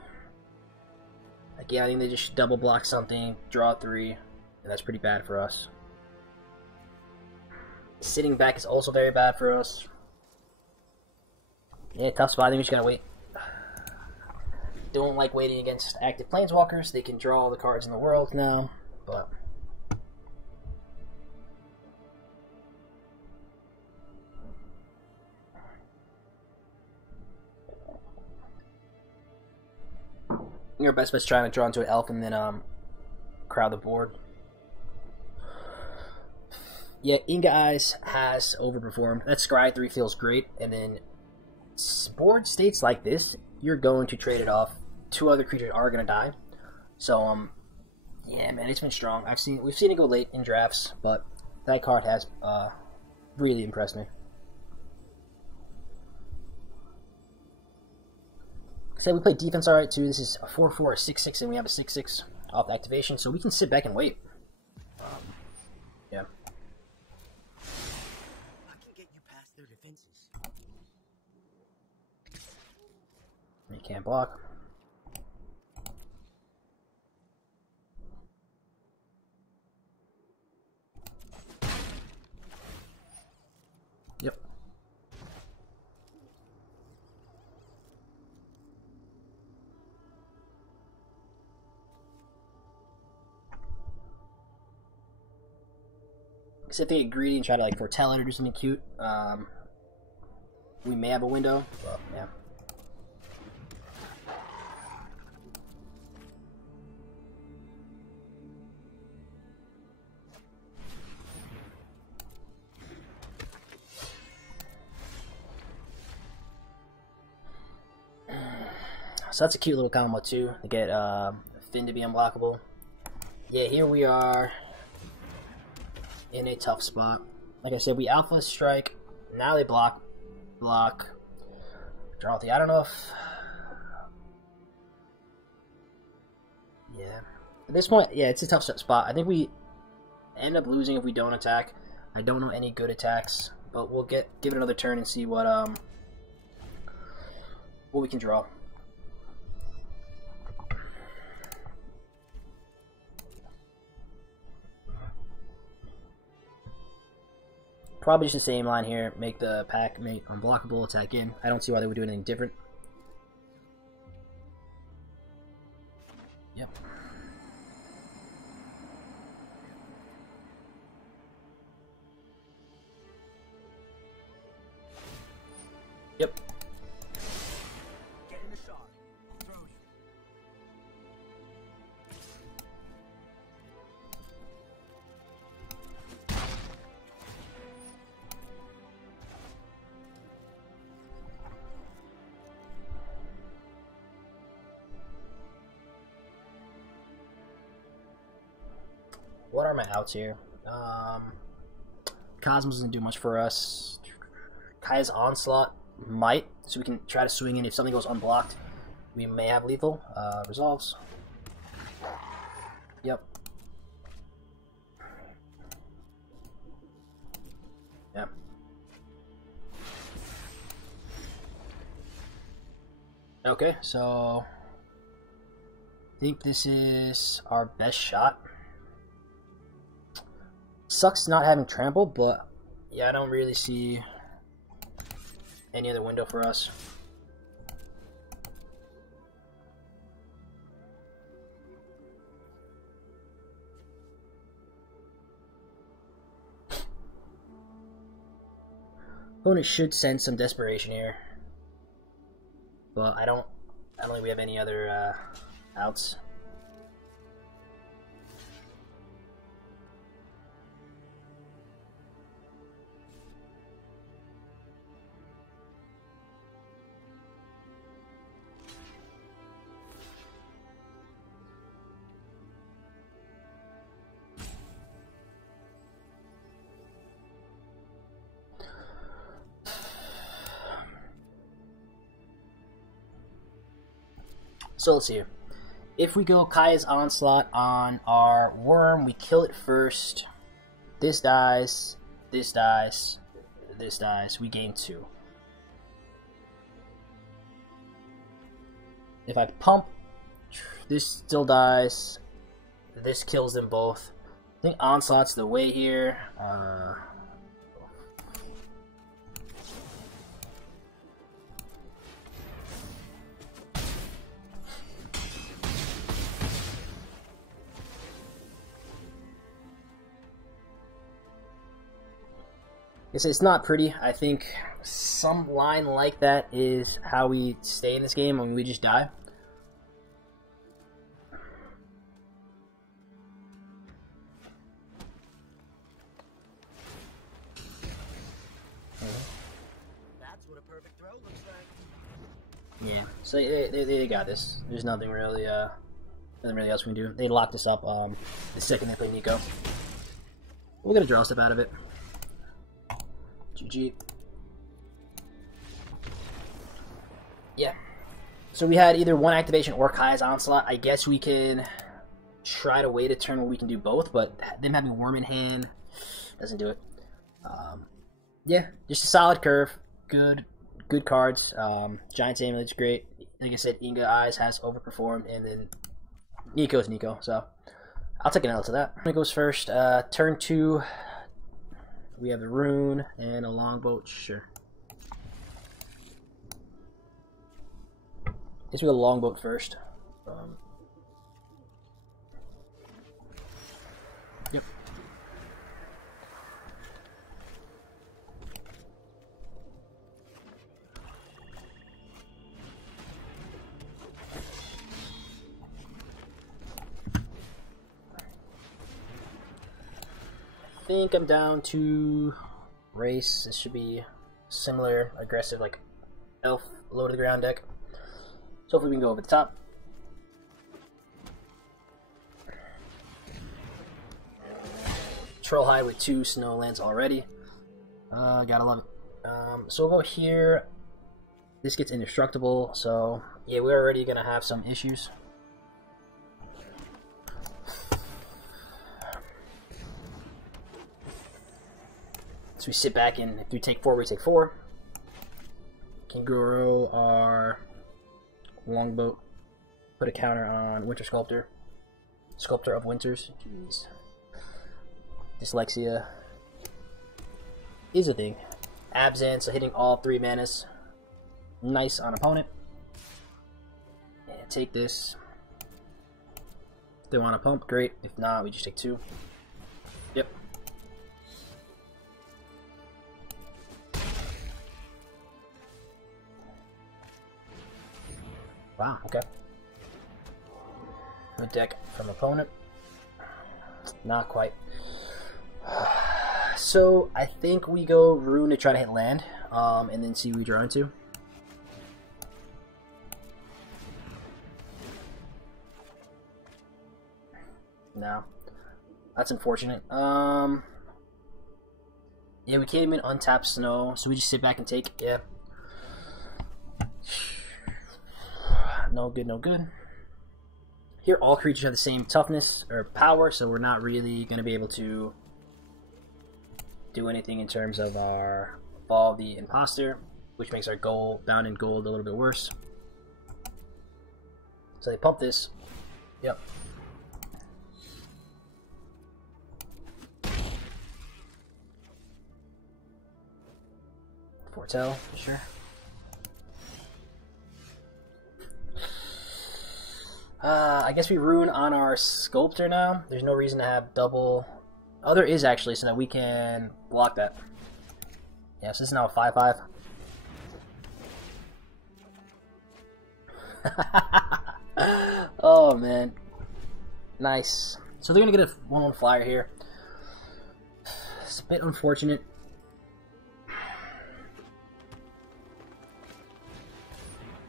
Again, I think they just double block something, draw 3, and that's pretty bad for us. Sitting back is also very bad for us. Yeah, tough spot. I think we just gotta wait. Don't like waiting against active planeswalkers. They can draw all the cards in the world now, but your best bet's trying to draw into an elf and then crowd the board. Yeah, Inga Eyes has overperformed. That Scry 3 feels great, and then board states like this, you're going to trade it off. 2 other creatures are gonna die. So yeah, man, it's been strong. We've seen it go late in drafts, but that card has really impressed me. So we play defense alright too. This is a 4/4, a 6/6, and we have a 6/6 off the activation, so we can sit back and wait. Yeah. I can get you past their defenses. You can't block. Yep. Because if they get greedy and try to like foretell it or do something cute, we may have a window. Well, yeah. So that's a cute little combo too, to get Finn to be unblockable. Yeah, here we are in a tough spot. Like I said, we alpha strike, now they block, draw the, I don't know if, yeah. At this point, yeah, it's a tough spot. I think we end up losing if we don't attack. I don't know any good attacks, but we'll give it another turn and see what we can draw. Probably just the same line here. Make the pack make unblockable, attack in. I don't see why they would do anything different. Yep. Yep. Get in the shot. Throw you. What are my outs here? Cosmos doesn't do much for us. Kai's Onslaught might, so we can try to swing in. If something goes unblocked, we may have lethal. Resolves. Yep. Yeah. Okay, so I think this is our best shot. Sucks not having trample, but yeah, I don't really see any other window for us. Opponent should send some desperation here, but I don't think we have any other outs. So let's see here. If we go Kaya's Onslaught on our worm, we kill it first. This dies, this dies, this dies. We gain 2. If I pump, this still dies. This kills them both. I think Onslaught's the way here. It's not pretty. I think some line like that is how we stay in this game when we just die. That's what a perfect throw looks like. Yeah, so they got this. There's nothing really else we can do. They locked us up the second they played Nico. We'll get a draw step out of it. GG. Yeah. So we had either one activation or Kai's Onslaught. I guess we can try to wait a turn where we can do both, but them having Worm in hand doesn't do it. Yeah, just a solid curve. Good cards. Giant's Amulet's great. Like I said, Inga Eyes has overperformed, and then Nico's Nico. So I'll take an L to that. It goes first. Turn 2. We have a rune and a longboat, sure. Guess we go longboat first. Yep. think I'm down to race. This should be similar, aggressive, like elf, low to the ground deck. So hopefully we can go over the top. Troll High with 2 snow lands already. Gotta love it. So we'll go here. This gets indestructible, so yeah, we're already gonna have some issues. So we sit back, and if we take 4, we take 4. Can grow our longboat. Put a counter on Winter Sculptor. Sculptor of Winters. Jeez. Dyslexia is a thing. Abzan, so hitting all 3 manas. Nice on opponent. And take this. If they want to pump, great. If not, we just take 2. Yep. Wow, okay. Good deck from opponent. Not quite. So I think we go Rune to try to hit land, and then see what we draw into. No, that's unfortunate. Yeah, we can't even untap Snow, so we just sit back and take. Yeah. No good, no good. Here, all creatures have the same toughness or power, so we're not really going to be able to do anything in terms of our Evolve the Imposter, which makes our goal bound in gold a little bit worse. So they pump this. Yep. Foretell, sure. I guess we Rune on our Sculptor now. There's no reason to have double. Oh, there is actually, so that we can block that. Yeah, so this is now a 5/5. Oh man, nice. So they're gonna get a 1/1 flyer here. It's a bit unfortunate.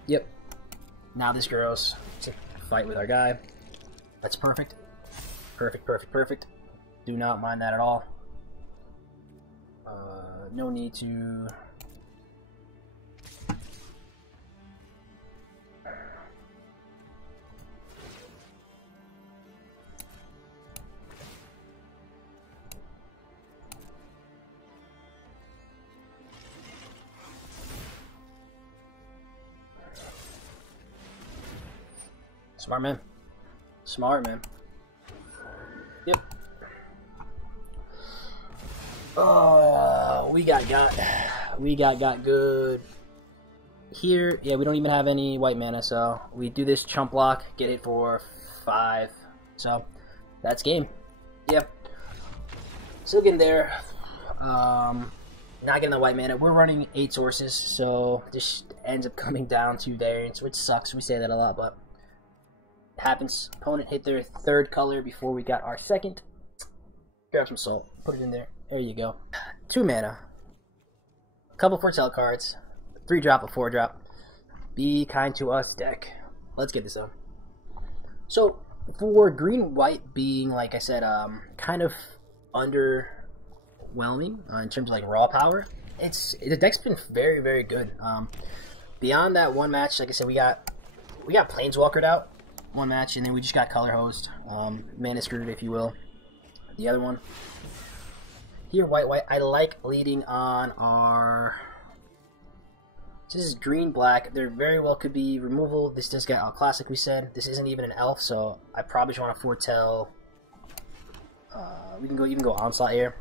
Yep. Now this grows. Fight with our guy. That's perfect. Perfect, perfect, perfect. Do not mind that at all. No need to... Smart man. Smart man. Yep. Oh, we got good. Here, yeah, we don't even have any white mana, so we do this chump block, get it for 5. So, that's game. Yep. Still getting there. Not getting the white mana. We're running 8 sources, so this ends up coming down to variance, which sucks. We say that a lot, but it happens. Opponent hit their 3rd color before we got our 2nd. Grab some salt, put it in there. There you go. 2 mana. A couple foretell cards. 3-drop, a 4-drop. Be kind to us, deck. Let's get this done. So, for green-white being, like I said, kind of underwhelming in terms of like raw power, the deck's been very, very good. Beyond that one match, like I said, we got Planeswalkered out one match, and then we just got Color Hosed, mana screwed, if you will. The other one. Here, white, I like leading on our... This is green-black. There very well could be removal. This does get classic, we said. This isn't even an elf, so I probably just want to foretell. We can even go Onslaught here.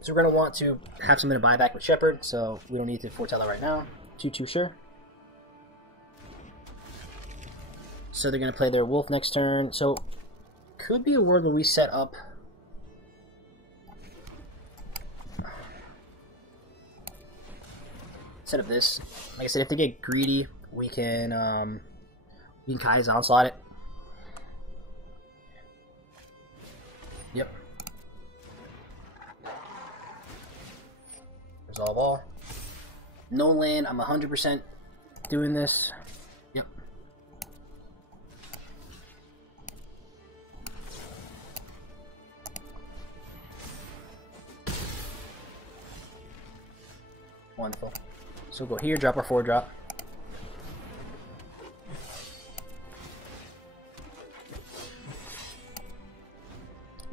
So we're going to want to have something to buy back with Shepherd, so we don't need to foretell it right now. 2/2, sure. So they're going to play their Wolf next turn. So, could be a world where we set up... this. Like I said, if they get greedy, we can Kai's Onslaught it. Yep. Resolve all. No land. I'm 100% doing this. Yep. Wonderful. So we'll go here, drop our 4-drop.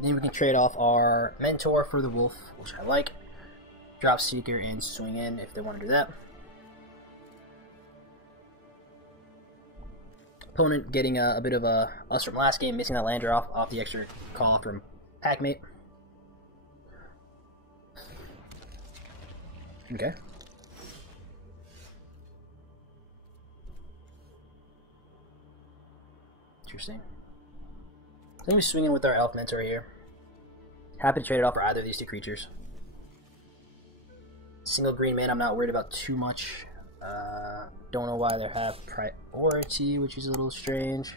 Then we can trade off our Mentor for the Wolf, which I like. Drop Seeker and swing in if they want to do that. Opponent getting a bit of us from last game, missing that lander off the extra call from Packmate. Okay. Interesting. I think we're swinging with our Elf Mentor here. Happy to trade it off for either of these two creatures. Single green man, I'm not worried about too much. Don't know why they have priority, which is a little strange.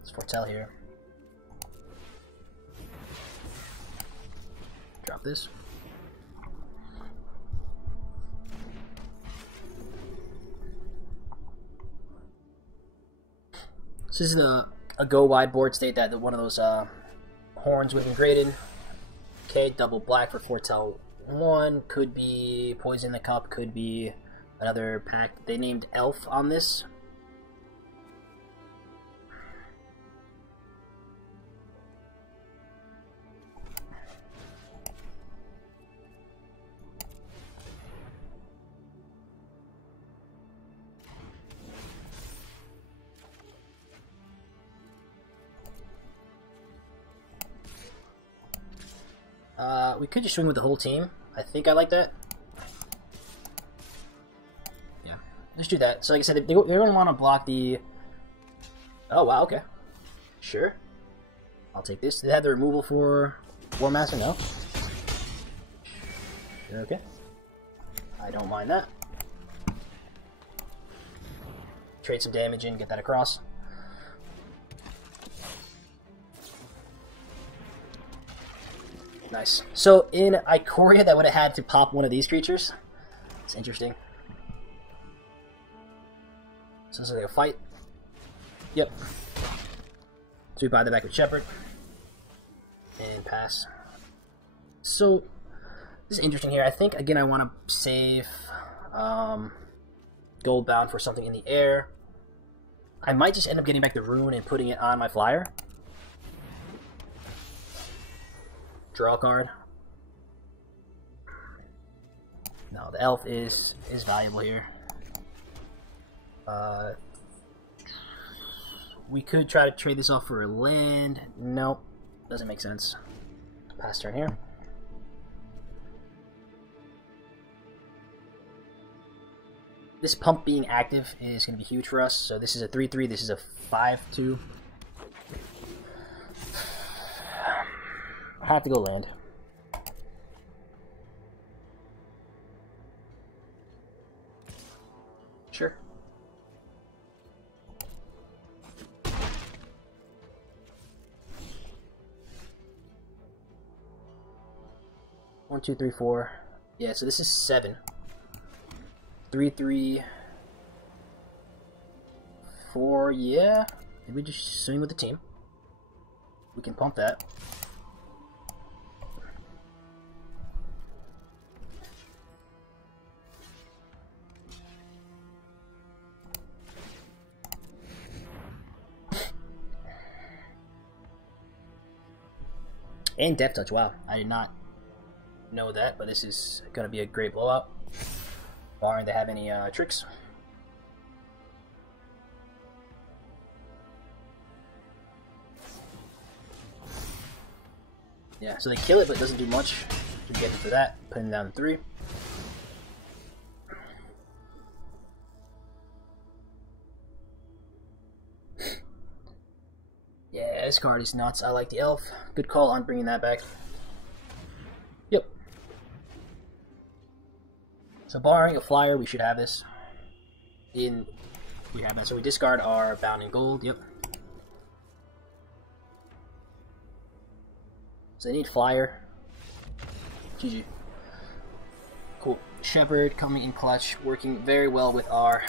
Let's foretell here. Drop this. So this is a go wide board state that one of those horns would have been graded. Okay, double black for foretell 1. Could be poison the cup, could be another pack. They named Elf on this. We could just swing with the whole team. I think I like that. Yeah, let's do that. So like I said, they're going to want to block the... Oh, wow, okay. Sure. I'll take this. Did they have the removal for War Master? No? Okay. I don't mind that. Trade some damage in, get that across. Nice. So in Ikoria, that would have had to pop one of these creatures. It's interesting. So this is like a fight. Yep. So we buy the back with Shepherd. And pass. So this is interesting here. I think, again, I want to save Goldbound for something in the air. I might just end up getting back the Rune and putting it on my flyer. Draw a card. No, the Elf is valuable here. We could try to trade this off for a land. Nope, doesn't make sense. Pass turn here. This pump being active is going to be huge for us. So this is a 3/3. This is a 5/2. I have to go land. Sure. One, two, three, 4. Yeah, so this is 7. 3, 3, 4. Yeah. Maybe just swing with the team. We can pump that. And Death Touch, wow. I did not know that, but this is going to be a great blowout. Barring they have any tricks. Yeah, so they kill it, but it doesn't do much. We get it for that. Put him down to 3. Yeah, this card is nuts. I like the Elf. Good call on bringing that back. Yep. So So barring a flyer, we should have this. We have that. So we discard our Bound in Gold. Yep. So they need flyer. GG. Cool. Shepherd coming in clutch, working very well with our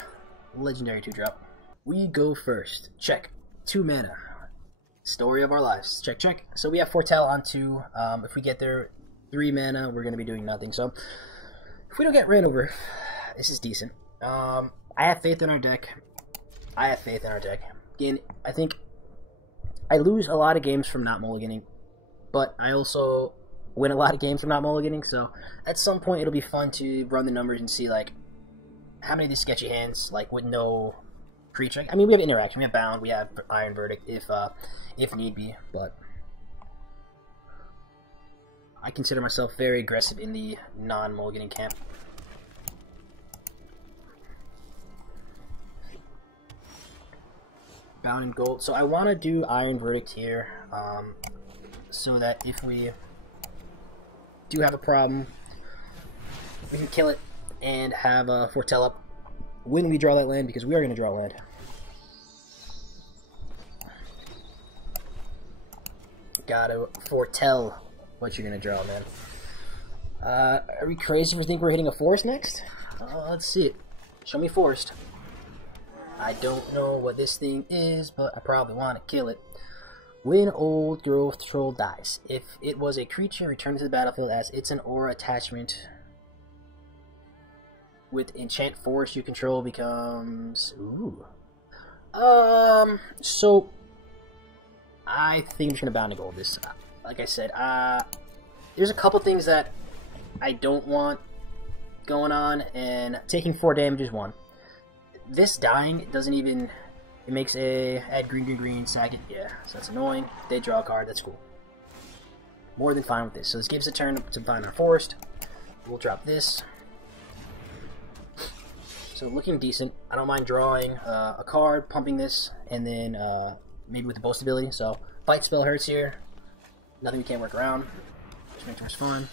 legendary 2-drop. We go first. Check. 2 mana. Story of our lives. Check, check. So we have Foretell on 2. If we get there 3 mana, we're going to be doing nothing. So if we don't get ran over, this is decent. I have faith in our deck. Again, I think I lose a lot of games from not mulliganing, but I also win a lot of games from not mulliganing, so at some point it'll be fun to run the numbers and see, like, how many of these sketchy hands, like, with no creature. I mean, we have interaction, we have Bound, we have Iron Verdict if need be, but I consider myself very aggressive in the non-mulliganing camp. Bound in Gold. So I want to do Iron Verdict here, so that if we do have a problem, we can kill it and have a Foretell up when we draw that land, because we are going to draw land. Gotta foretell what you're going to draw, man. Are we crazy if we think we're hitting a forest next? Let's see it. Show me forest. I don't know what this thing is, but I probably want to kill it. When old growth troll dies, if it was a creature, return to the battlefield as it's an aura attachment. With enchant forest you control becomes... Ooh. So I think I'm just gonna Bound in Gold this. Like I said, there's a couple things that I don't want going on, and taking 4 damage is one. This dying doesn't even... It makes a add green, green, green, sack it. Yeah, so that's annoying. They draw a card, that's cool. More than fine with this. So this gives a turn to find our forest. We'll drop this. So looking decent. I don't mind drawing a card, pumping this, and then maybe with the boast ability. So fight spell hurts here. Nothing we can't work around. Just makes it fun.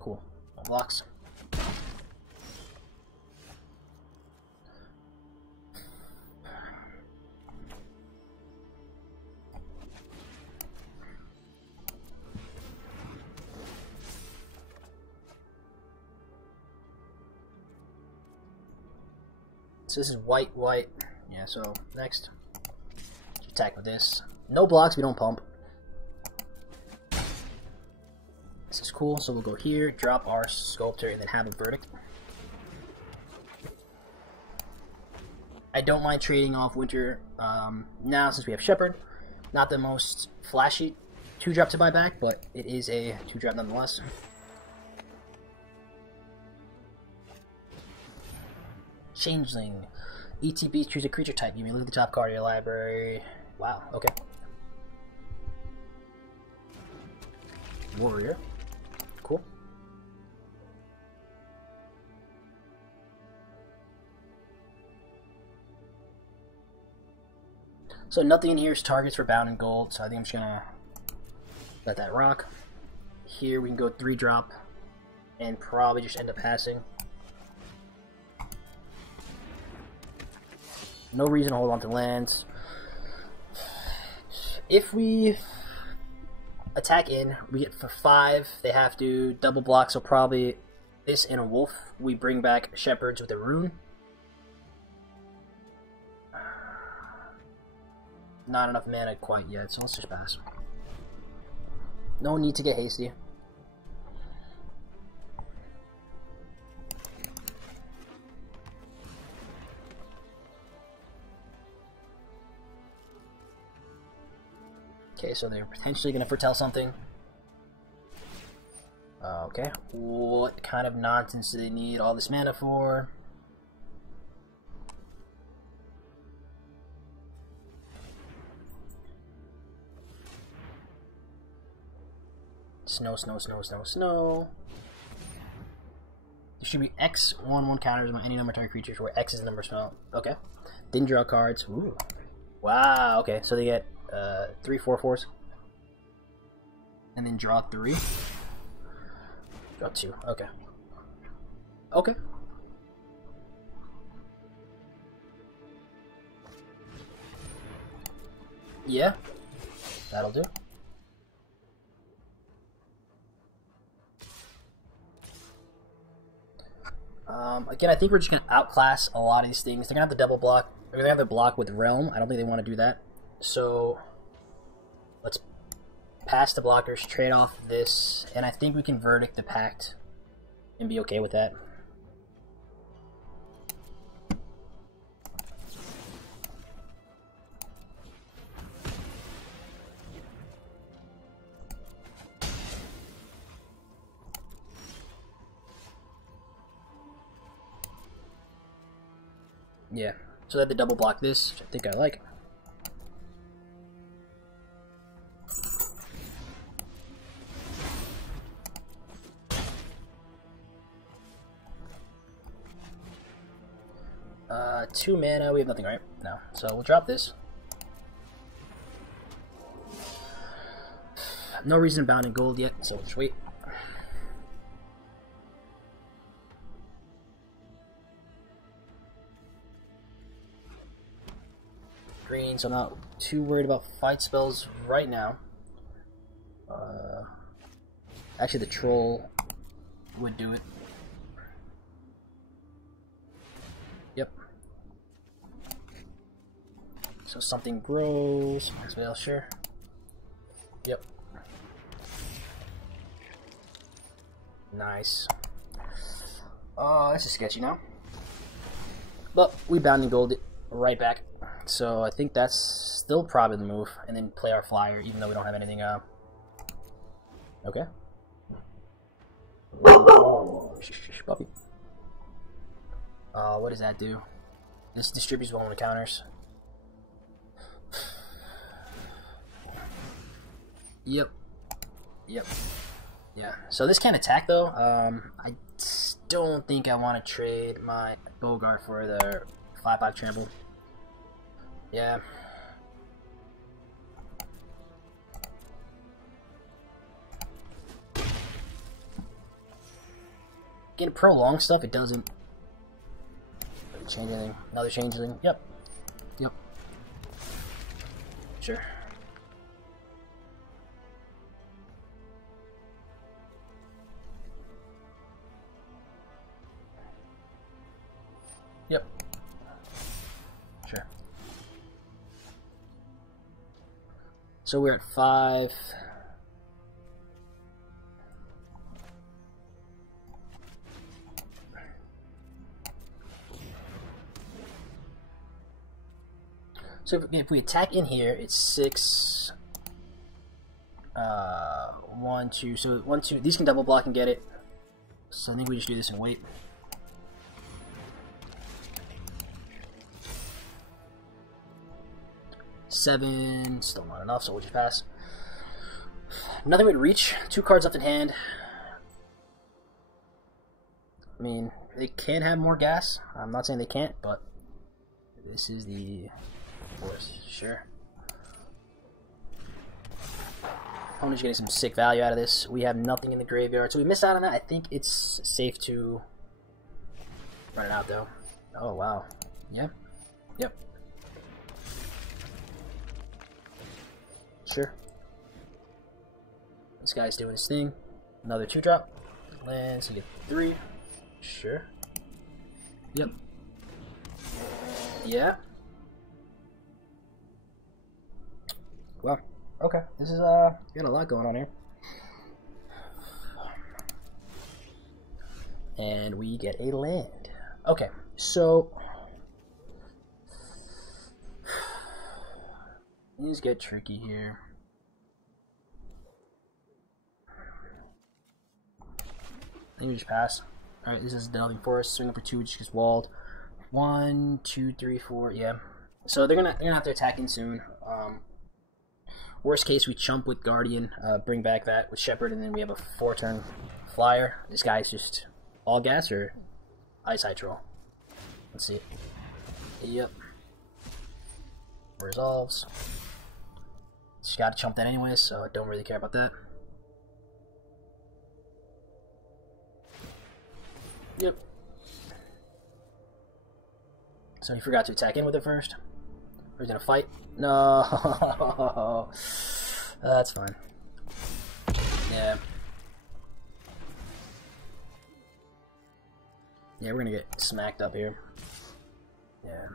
Cool. Blocks. So this is white, white. Yeah, so next. Attack with this. No blocks, we don't pump. This is cool, so we'll go here, drop our Sculptor, and then have a Verdict. I don't mind trading off Winter now since we have Shepherd. Not the most flashy 2-drop to buy back, but it is a 2-drop nonetheless. Changeling. ETB, choose a creature type. You may look at the top card of your library. Wow, okay. Warrior. Cool. So nothing in here is targets for Bound in Gold, so I think I'm just gonna let that rock. Here we can go 3-drop and probably just end up passing. No reason to hold on to lands. If we attack in, we get for 5. They have to double block, so probably this and a wolf. We bring back shepherds with a rune. Not enough mana quite yet, so let's just pass. No need to get hasty. Okay, so they're potentially going to foretell something. Okay, what kind of nonsense do they need all this mana for? Snow, snow, snow, snow, snow. There should be X 1/1 counters on any number of target creatures where X is the number of spell. Okay. Didn't draw cards. Ooh. Wow, okay, so they get 3 4/4s. And then draw 3. Draw 2. Okay. Okay. Yeah. That'll do. Again, I think we're just going to outclass a lot of these things. They're going to have the double block. They're going to have the block with Realm. I don't think they want to do that. So, let's pass the blockers, trade off this, and I think we can Verdict the Pact and be okay with that. Yeah, so they had to double block this, which I think I like. Two mana, we have nothing, right? No, so we'll drop this. No reason to bound in gold yet, so we'll just wait. Green, so I'm not too worried about fight spells right now. Actually, the troll would do it. Yep. So something grows as well, sure. Yep. Nice. Oh, this is sketchy now. But we bound and gold it right back. So I think that's still probably the move. And then play our flyer, even though we don't have anything. Okay. Shh, puppy. What does that do? This distributes one of the counters. Yep. Yep. Yeah. So this can't attack though. I don't think I want to trade my Bogart for the 5/5 trample. Yeah. Getting prolonged stuff, it doesn't change anything. Another changeling. Yep. Yep. Sure. Yep. Sure. So we're at 5. So if we attack in here, it's 6. 1, 2. So 1, 2. These can double block and get it. So I think we just do this and wait. Seven, still not enough, so we'll just pass. Nothing would reach. 2 cards left in hand. I mean, they can have more gas. I'm not saying they can't, but this is the force. Sure. Opponent's getting some sick value out of this. We have nothing in the graveyard, so we miss out on that. I think it's safe to run it out, though. Oh, wow. Yeah. Yep. Sure. This guy's doing his thing. Another 2-drop. Lands, you get 3. Sure. Yep. Yeah. Well, okay. This is got a lot going on here. And we get a land. Okay, so these get tricky here. I think we just pass. Alright, this is Delving Forest. Swing up for 2, which is walled. 1, 2, 3, 4. Yeah. So they're gonna have to attack in soon. Worst case, we chump with Guardian, bring back that with Shepherd, and then we have a 4-turn flyer. This guy's just all gas or Ice High Troll. Let's see. Yep. Resolves. Just gotta chump that anyways, so I don't really care about that. Yep. So he forgot to attack in with it first? Or he's gonna fight? No. That's fine. Yeah. Yeah, we're gonna get smacked up here. Yeah.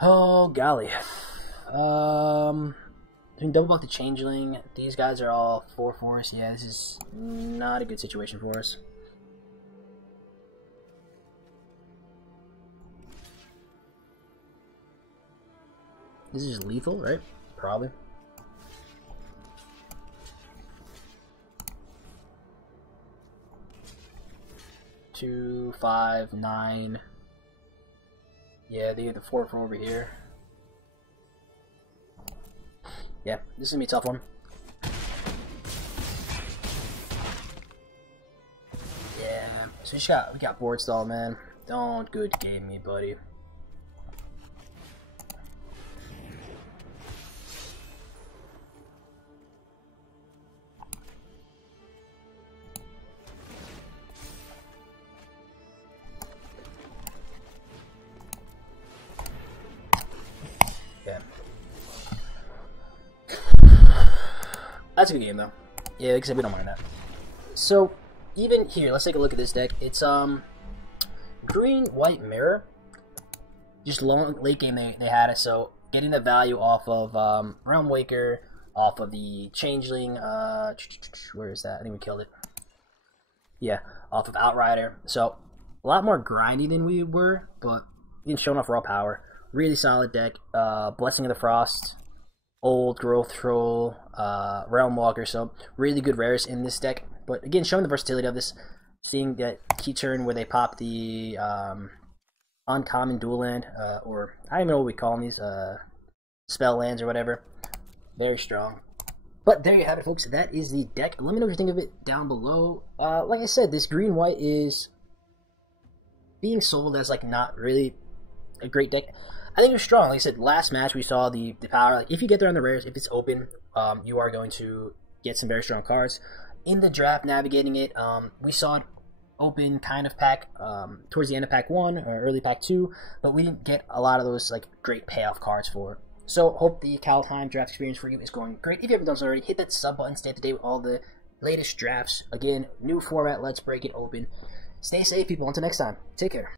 Oh, golly. We can double buck the Changeling. These guys are all 4/4s. Yeah, this is not a good situation for us. This is lethal, right? Probably. Two, 5, 9. Yeah, the 4/4 over here. Yeah, this is gonna be a tough one. Yeah, so we got board stall, man. Don't good game me, buddy. Yeah. That's a good game, though. Yeah, like I said, we don't mind that. So, even here, let's take a look at this deck. It's, green-white mirror. Just late game they had it, so getting the value off of, Realm Waker, off of the Changeling, where is that? I think we killed it. Yeah, off of Outrider. So, a lot more grindy than we were, but even showing off raw power. Really solid deck. Blessing of the Frost, Old Growth Troll, Realm Walker, so really good rares in this deck. But again, showing the versatility of this, seeing that key turn where they pop the uncommon dual land, or I don't even know what we call them, these spell lands or whatever. Very strong. But there you have it, folks. That is the deck. Let me know what you think of it down below. Like I said, this green-white is being sold as like not really a great deck. I think it's strong. Like I said, last match we saw the power. Like if you get there on the rares, if it's open, you are going to get some very strong cards. In the draft, navigating it, we saw it open kind of pack towards the end of pack 1 or early pack 2, but we didn't get a lot of those like great payoff cards for it. So hope the Kaldheim draft experience for you is going great. If you haven't done so already, hit that sub button. Stay up to date with all the latest drafts. Again, new format. Let's break it open. Stay safe, people. Until next time, take care.